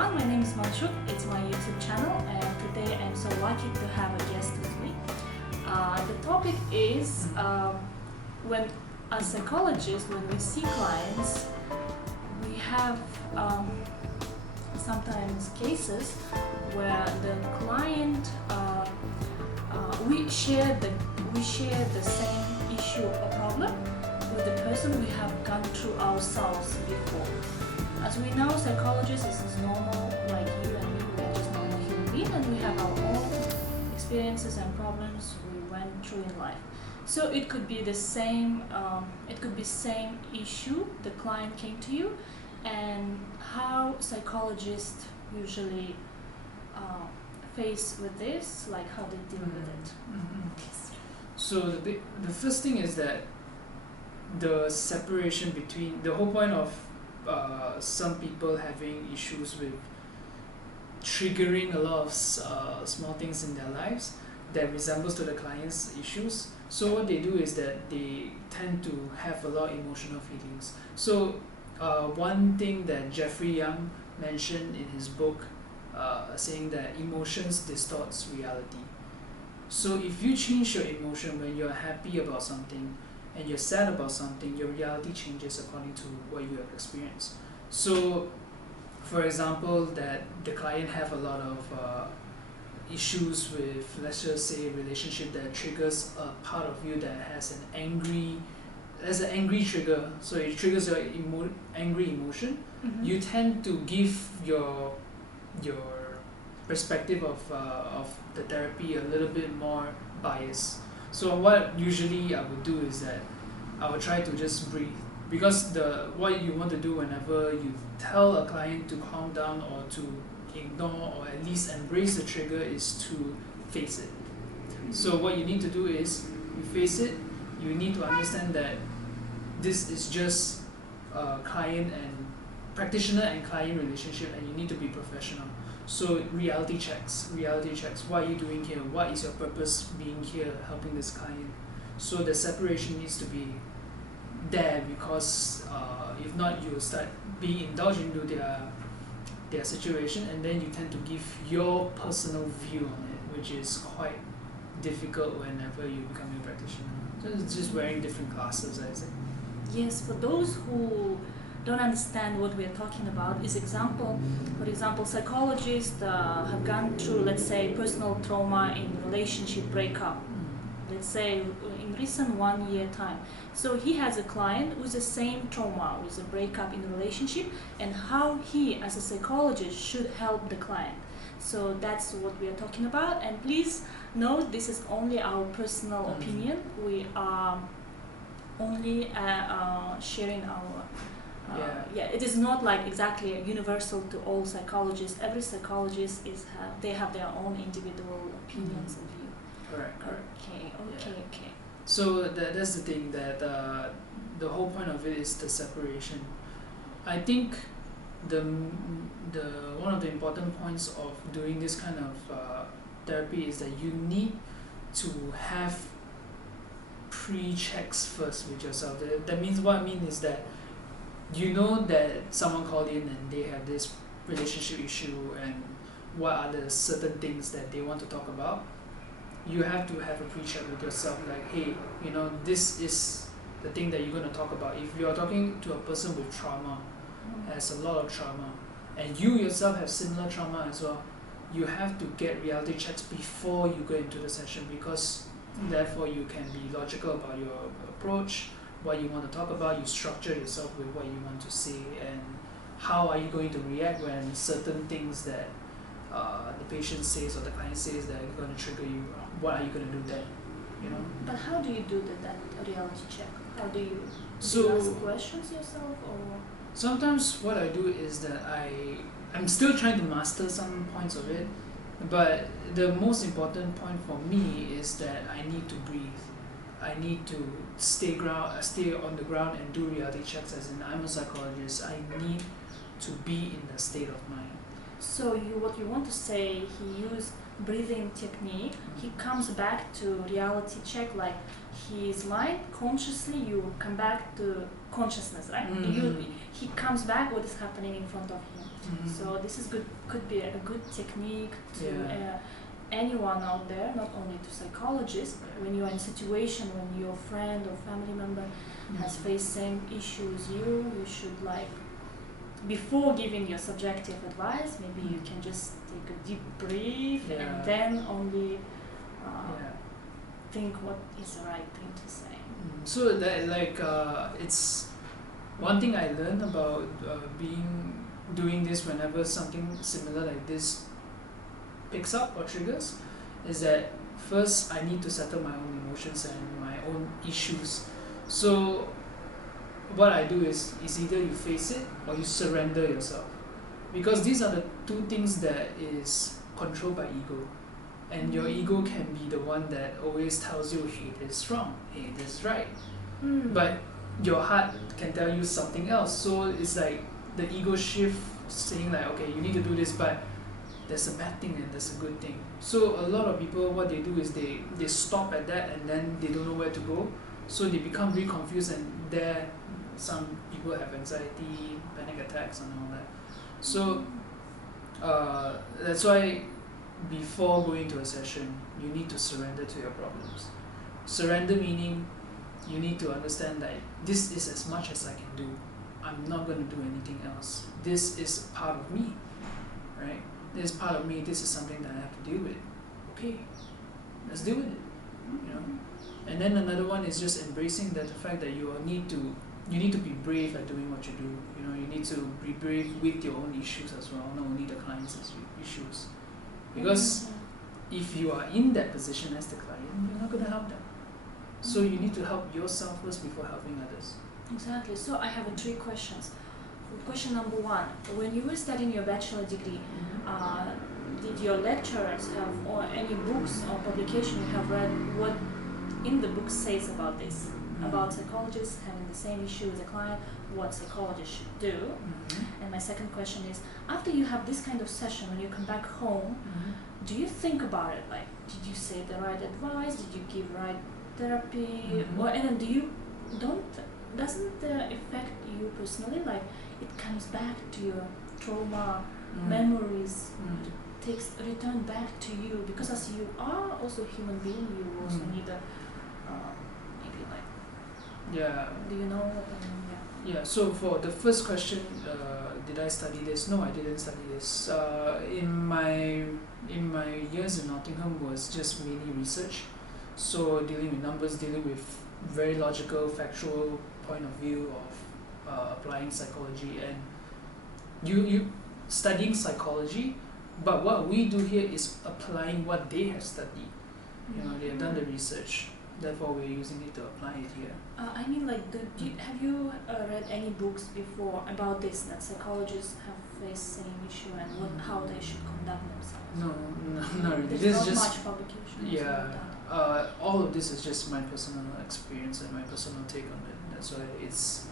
everyone, my name is Manshuk, it's my YouTube channel, and today I'm so lucky to have a guest with me. The topic is when as psychologists, when we see clients, we have sometimes cases where the client we share the same issue or problem with the person we have gone through ourselves before. As we know, psychologists is normal, like you and me, we are just normal human beings, and we have our own experiences and problems we went through in life. So it could be the same, same issue the client came to you, and how psychologists usually face with this, like how they deal with it. So the first thing is that the separation between the whole point of some people having issues with triggering a lot of small things in their lives that resembles to the client's issues. So what they do is that they tend to have a lot of emotional feelings. So one thing that Jeffrey Young mentioned in his book, saying that emotions distorts reality. So if you change your emotion when you're happy about something and you're sad about something, your reality changes according to what you have experienced. So, for example, that the client have a lot of issues with, let's just say, a relationship that triggers a part of you that has an angry trigger. So it triggers your angry emotion. You tend to give your perspective of the therapy a little bit more bias. So what usually I would do is that I would try to just breathe, because what you want to do whenever you tell a client to calm down or to ignore or at least embrace the trigger is to face it. So what you need to do is you face it. You need to understand that this is just a practitioner and client relationship, and you need to be professional. So reality checks. What are you doing here? What is your purpose being here, helping this client? So the separation needs to be there, because if not, you will start being indulged into their situation, and then you tend to give your personal view on it, which is quite difficult whenever you become a practitioner. So it's just wearing different glasses, I think. Yes, for those who don't understand what we are talking about, for example, psychologists have gone through, let's say, personal trauma in relationship breakup, let's say in recent 1 year time. So he has a client with the same trauma, with a breakup in a relationship, and how he as a psychologist should help the client. So that's what we are talking about, and please note this is only our personal opinion. We are only sharing our it is not like exactly universal to all psychologists. Every psychologist they have their own individual opinions and view. Correct. Okay. So that's the thing, that the whole point of it is the separation. I think the one of the important points of doing this kind of therapy is that you need to have pre-checks first with yourself. That means, what I mean is that you know that someone called in and they have this relationship issue, and what are the certain things that they want to talk about. You have to have a pre-check with yourself, like, hey, this is the thing that you're going to talk about. If you're talking to a person with trauma, has a lot of trauma, and you yourself have similar trauma as well, you have to get reality checks before you go into the session, because therefore you can be logical about your approach, what you want to talk about. You structure yourself with what you want to say, and how are you going to react when certain things that the patient says or the client says that are going to trigger you. What are you going to do then? But how do you do that reality check? How do you ask questions yourself, or? Sometimes what I do is that I'm still trying to master some points of it, but the most important point for me is that I need to breathe. I need to stay on the ground and do reality checks, as in I'm a psychologist. I need to be in the state of mind. So what you want to say, he used breathing technique, he comes back to reality check, like his mind consciously, you come back to consciousness, right? He comes back what is happening in front of him. So this is good, could be a good technique to anyone out there, not only to psychologists. When you are in a situation when your friend or family member has faced same issues you should, like, before giving your subjective advice, maybe you can just take a deep breath and then only think what is the right thing to say. So that, like, it's one thing I learned about doing this whenever something similar like this picks up or triggers, is that first I need to settle my own emotions and my own issues. So what I do is either you face it or you surrender yourself, because these are the two things that is controlled by ego, and your ego can be the one that always tells you, hey, this is wrong, hey, this is right, but your heart can tell you something else. So it's like the ego shift saying like, okay, you need to do this, but there's a bad thing and there's a good thing. So a lot of people, what they do is they stop at that, and then they don't know where to go, so they become very confused, and there some people have anxiety, panic attacks and all that. So that's why before going to a session, you need to surrender to your problems. Surrender meaning you need to understand that this is as much as I can do. I'm not going to do anything else. This is part of me, right? This is part of me. This is something that I have to deal with. Okay, let's deal with it, you know. And then another one is just embracing the fact that you need to be brave at doing what you do. You know, you need to be brave with your own issues as well, not only the client's issues. Because if you are in that position as the client, you're not going to help them. So you need to help yourself first before helping others. Exactly. So I have 3 questions. Question number 1: when you were studying your bachelor degree, did your lecturers have, or any books or publication you have read, what in the book says about this, about psychologists having the same issue with a client, what psychologists should do? And my second question is, after you have this kind of session, when you come back home, do you think about it? Like, did you say the right advice? Did you give right therapy? Or, and then doesn't the affect you personally? Like, it comes back to your trauma, memories, return back to you, because as you are also a human being, you also need a maybe like, do you know? So for the first question, did I study this? No, I didn't study this. In my years in Nottingham was just mainly research, so dealing with numbers, dealing with very logical, factual point of view of applying psychology, and you studying psychology, but what we do here is applying what they have studied. You know, they have done the research, therefore we're using it to apply it here. I mean, like, have you read any books before about this, that psychologists have faced same issue and how they should conduct themselves? No, not really. There's this not is just much publication. all of this is just my personal experience and my personal take on it. That's why it's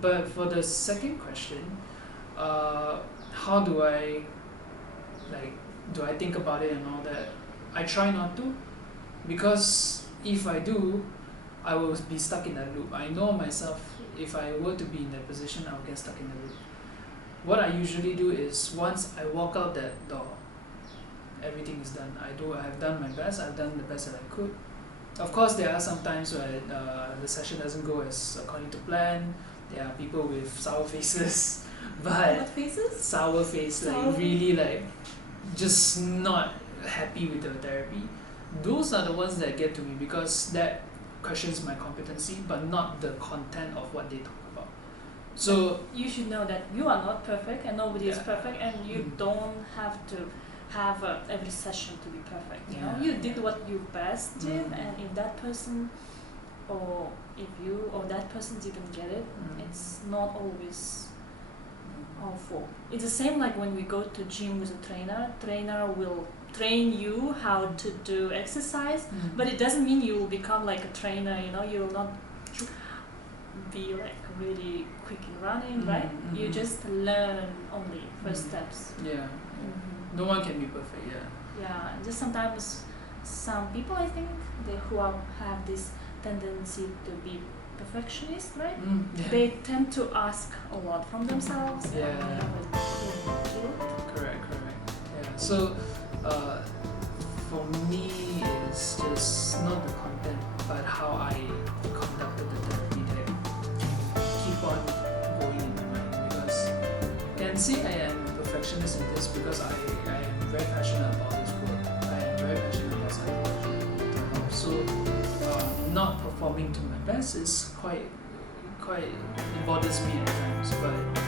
But for the second question, how do I think about it and all that? I try not to, because if I do, I will be stuck in that loop. I know myself, if I were to be in that position, I will get stuck in the loop. What I usually do is, once I walk out that door, everything is done. I've done my best, I've done the best that I could. Of course, there are some times where the session doesn't go as according to plan. There are people with sour faces, but what faces? Sour face, like really like just not happy with the therapy. Those are the ones that get to me, because that questions my competency, but not the content of what they talk about. So you should know that you are not perfect, and nobody is perfect, and you don't have to have every session to be perfect. You know, you did what you best did, and if that person, or if you or that person didn't get it, it's not always our fault. It's the same like when we go to gym with a trainer will train you how to do exercise, but it doesn't mean you will become like a trainer, you know, you will not be like really quick in running, right? You just learn only first steps. No one can be perfect. Yeah. Yeah, just sometimes some people, I think, have this tendency to be perfectionist, right? Yeah. They tend to ask a lot from themselves. Yeah. And they have a guilt. Correct. Yeah. So, for me, it's just not the content, but how I conducted the therapy that keep on going in my mind. Because I can say I am a perfectionist in this because I am very passionate about this work. I am very passionate about psychology and mental health. So, not performing to my best is quite it bothers me at times, but